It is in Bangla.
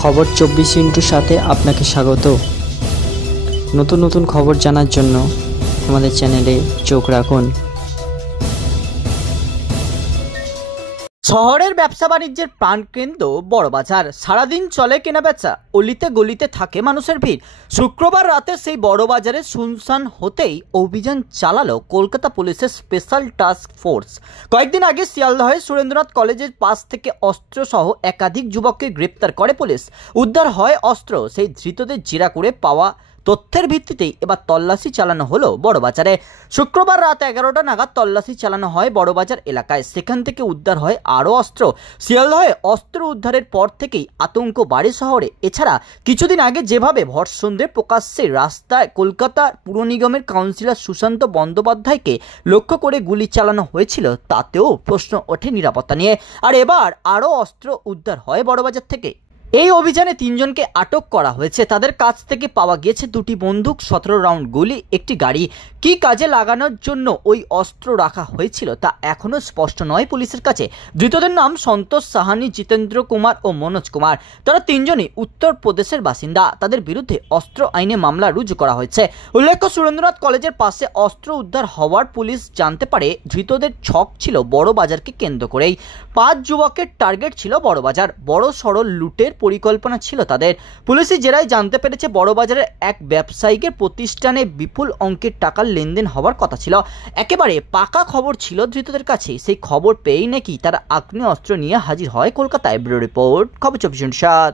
খবর 24 সাথে আপনাকে স্বাগত। নতুন নতুন খবর জানার জন্য আমাদের চ্যানেলে চোখ রাখুন। শহরের ব্যবসা বাণিজ্যের প্রাণকেন্দ্র বড়বাজার, সারাদিন চলে কেনাবেচা, অলিতে গলিতে থাকে মানুষের ভিড়। শুক্রবার রাতে সেই বড়বাজারে শুনশান হতেই অভিযান চালালো কলকাতা পুলিশের স্পেশাল টাস্ক ফোর্স। কয়েকদিন আগে শিয়ালদহে সুরেন্দ্রনাথ কলেজের পাশ থেকে অস্ত্রসহ একাধিক যুবককে গ্রেপ্তার করে পুলিশ। উদ্ধার হয় অস্ত্র। সেই ধৃতদের জেরা করে পাওয়া তথ্যের ভিত্তিতেই এবার তল্লাশি চালানো হলো বড়বাজারে। শুক্রবার রাত 11টা নাগাদ তল্লাশি চালানো হয় বড়বাজার এলাকায়। সেখান থেকে উদ্ধার হয় আরও অস্ত্র। শিয়ালদহে অস্ত্র উদ্ধারের পর থেকেই আতঙ্ক বাড়ে শহরে। এছাড়া কিছুদিন আগে যেভাবে ভর সন্ধ্যে প্রকাশ্যে রাস্তায় কলকাতা পুর নিগমের কাউন্সিলর সুশান্ত বন্দ্যোপাধ্যায়কে লক্ষ্য করে গুলি চালানো হয়েছিল, তাতেও প্রশ্ন ওঠে নিরাপত্তা নিয়ে। আর এবার আরও অস্ত্র উদ্ধার হয় বড়বাজার থেকে। এই অভিযানে 3 জনকে আটক করা হয়েছে। তাদের কাছ থেকে পাওয়া গেছে 2টি বন্দুক, 17 রাউন্ড গুলি, একটি গাড়ি। কি কাজে লাগানোর জন্য ওই অস্ত্র রাখা হয়েছিল তা এখনো স্পষ্ট নয় পুলিশের কাছে। ধৃতদের নাম সন্তোষ সাহানি, জিতেন্দ্র কুমার ও মনোজ কুমার। তারা 3 জনই উত্তরপ্রদেশের বাসিন্দা। তাদের বিরুদ্ধে অস্ত্র আইনে মামলা রুজু করা হয়েছে। উল্লেখ্য, সুরেন্দ্রনাথ কলেজের পাশে অস্ত্র উদ্ধার হওয়ার পুলিশ জানতে পারে ধৃতদের ছক ছিল বড়বাজারকে কেন্দ্র করেই। 5 যুবকের টার্গেট ছিল বড়বাজার। বড় সড় লুটের পরিকল্পনা ছিল তাদের। পুলিশের জেরায় জানতে পেরেছে বড়বাজারের এক ব্যবসায়িকের প্রতিষ্ঠানে বিপুল অঙ্কের টাকার লেনদেন হওয়ার কথা ছিল। একেবারে পাকা খবর ছিল ধৃতদের কাছে। সেই খবর পেয়েই নাকি তারা আগ্নেয় অস্ত্র নিয়ে হাজির হয় কলকাতায়। ব্যুরো রিপোর্ট, খবর 24/7।